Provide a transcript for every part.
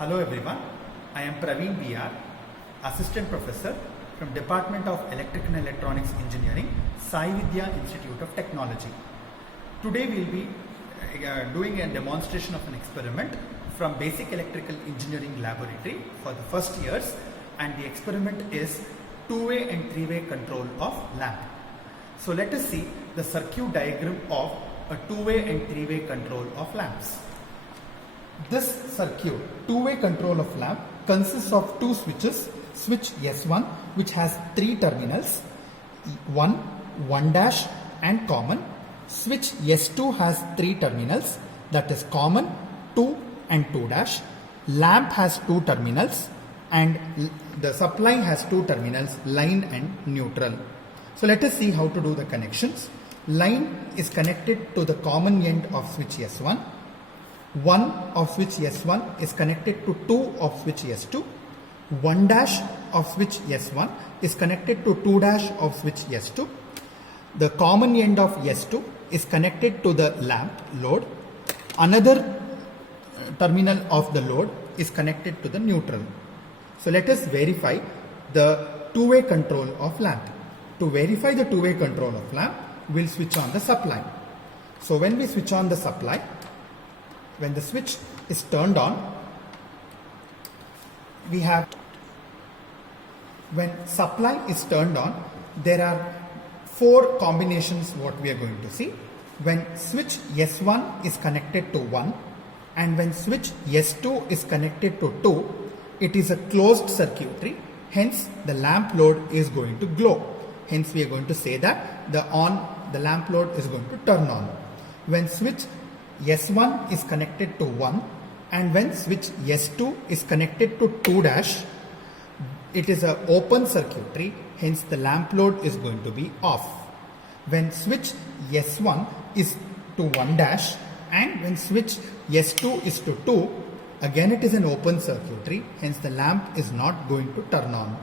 Hello everyone, I am Praveen BR, Assistant Professor from Department of Electrical and Electronics Engineering, Sai Vidya Institute of Technology. Today we will be doing a demonstration of an experiment from Basic Electrical Engineering Laboratory for the first years, and the experiment is two-way and three-way control of lamp. So let us see the circuit diagram of a two-way and three-way control of lamps. This circuit, two-way control of lamp, consists of two switches. Switch S1, which has three terminals, 1, 1' and common. Switch S2 has three terminals, that is common, 2 and 2'. Lamp has two terminals and the supply has two terminals, line and neutral. So let us see how to do the connections. Line is connected to the common end of switch S1. 1 of switch S1 is connected to 2 of switch S2. 1' of switch S1 is connected to 2' of switch S2. The common end of S2 is connected to the lamp load. Another terminal of the load is connected to the neutral. So let us verify the two-way control of lamp. To verify the two-way control of lamp, we'll switch on the supply. So when we switch on the supply, when the switch is turned on, when supply is turned on, there are four combinations what we are going to see. When switch S1 is connected to 1 and when switch S2 is connected to 2, it is a closed circuitry, hence the lamp load is going to glow. Hence we are going to say that the lamp load is going to turn on. When switch S1 is connected to 1 and when switch S2 is connected to 2', it is an open circuitry, hence the lamp load is going to be off. When switch S1 is to 1' and when switch S2 is to 2, again it is an open circuitry, hence the lamp is not going to turn on.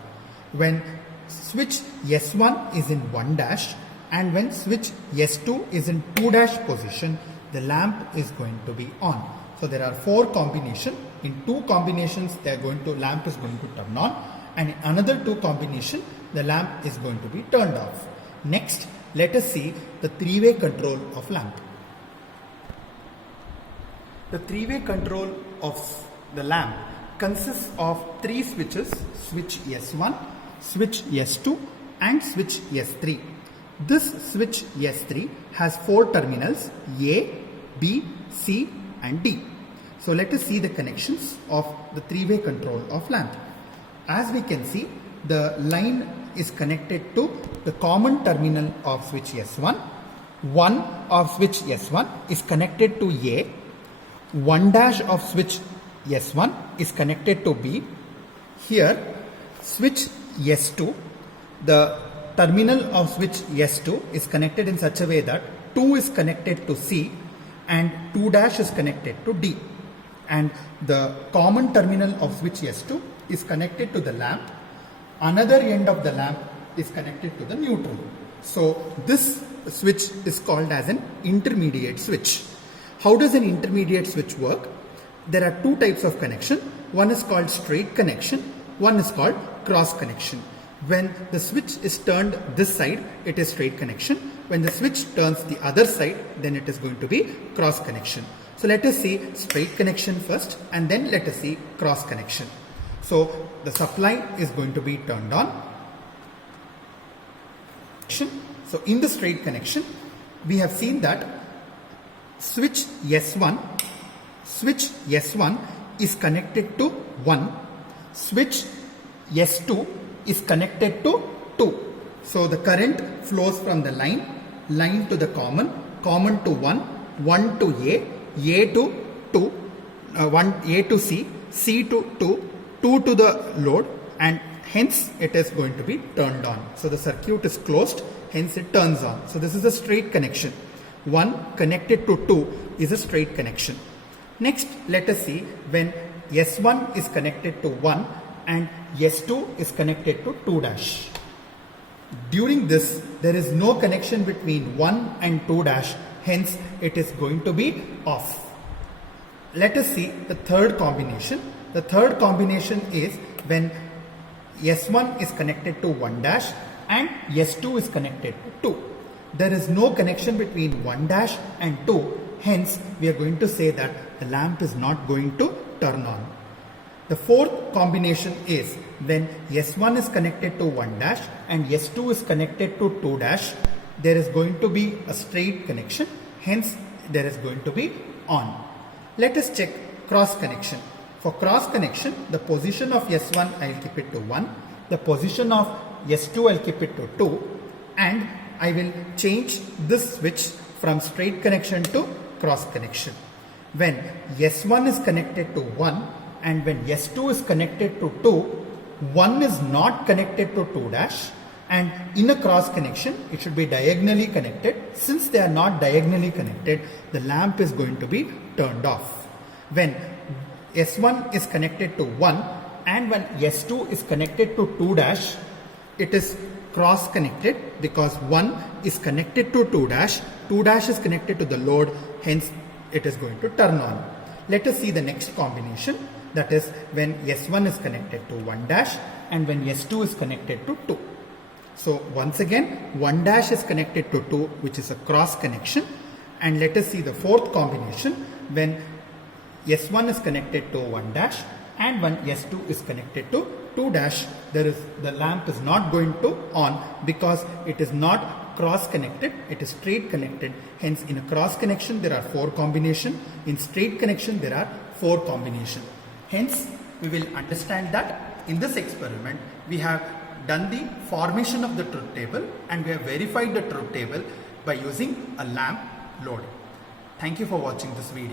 When switch S1 is in 1' and when switch S2 is in 2' position, the lamp is going to be on. So there are four combinations. In two combinations, lamp is going to turn on, and in another two combination, the lamp is going to be turned off. Next, let us see the three-way control of lamp. The three-way control of the lamp consists of three switches: switch S1, switch S2 and switch S3. This switch S3 has four terminals, A, B, C and D. So let us see the connections of the three-way control of lamp. As we can see, the line is connected to the common terminal of switch S1. 1 of switch S1 is connected to A. 1' of switch S1 is connected to B. Here, switch S2, the terminal of switch S2 is connected in such a way that 2 is connected to C and 2' is connected to D. And the common terminal of switch S2 is connected to the lamp. Another end of the lamp is connected to the neutral. So this switch is called as an intermediate switch. How does an intermediate switch work? There are two types of connection. One is called straight connection. One is called cross connection. When the switch is turned this side, it is straight connection. When the switch turns the other side, then it is going to be cross connection. So let us see straight connection first and then let us see cross connection. So the supply is going to be turned on. So in the straight connection, we have seen that switch S1 is connected to 1. Switch S2 is connected to 2. So the current flows from the line to the common to 1, 1 to A to 2, 1 A to C to 2, 2 to the load, and hence it is going to be turned on. So the circuit is closed, hence it turns on. So this is a straight connection. 1 connected to 2 is a straight connection. Next, let us see when S1 is connected to 1 and S2 is connected to 2'. During this, there is no connection between 1 and 2', hence it is going to be off. Let us see the third combination. The third combination is when S1 is connected to 1 dash and S2 is connected to 2. There is no connection between 1 dash and 2. Hence, we are going to say that the lamp is not going to turn on. The fourth combination is when S1 is connected to 1 dash and S2 is connected to 2 dash. There is going to be a straight connection. Hence, there is going to be on. Let us check cross connection. For cross connection, the position of S1 I will keep it to 1. The position of S2 I will keep it to 2. And I will change this switch from straight connection to cross connection. When S1 is connected to 1 and when S2 is connected to 2, 1 is not connected to 2 dash, and in a cross connection it should be diagonally connected. Since they are not diagonally connected, the lamp is going to be turned off. When S1 is connected to 1 and when S2 is connected to 2 dash, it is cross connected because 1 is connected to 2 dash, 2 dash is connected to the load, hence it is going to turn on. Let us see the next combination, that is when S1 is connected to 1 dash and when S2 is connected to 2. So once again 1 dash is connected to 2, which is a cross connection, and let us see the fourth combination when S1 is connected to 1 dash and when S2 is connected to 2 dash. The lamp is not going to on because it is not cross connected, it is straight connected. Hence in a cross connection there are 4 combinations, in straight connection there are 4 combinations. Hence we will understand that in this experiment we have done the formation of the truth table and we have verified the truth table by using a lamp load. Thank you for watching this video.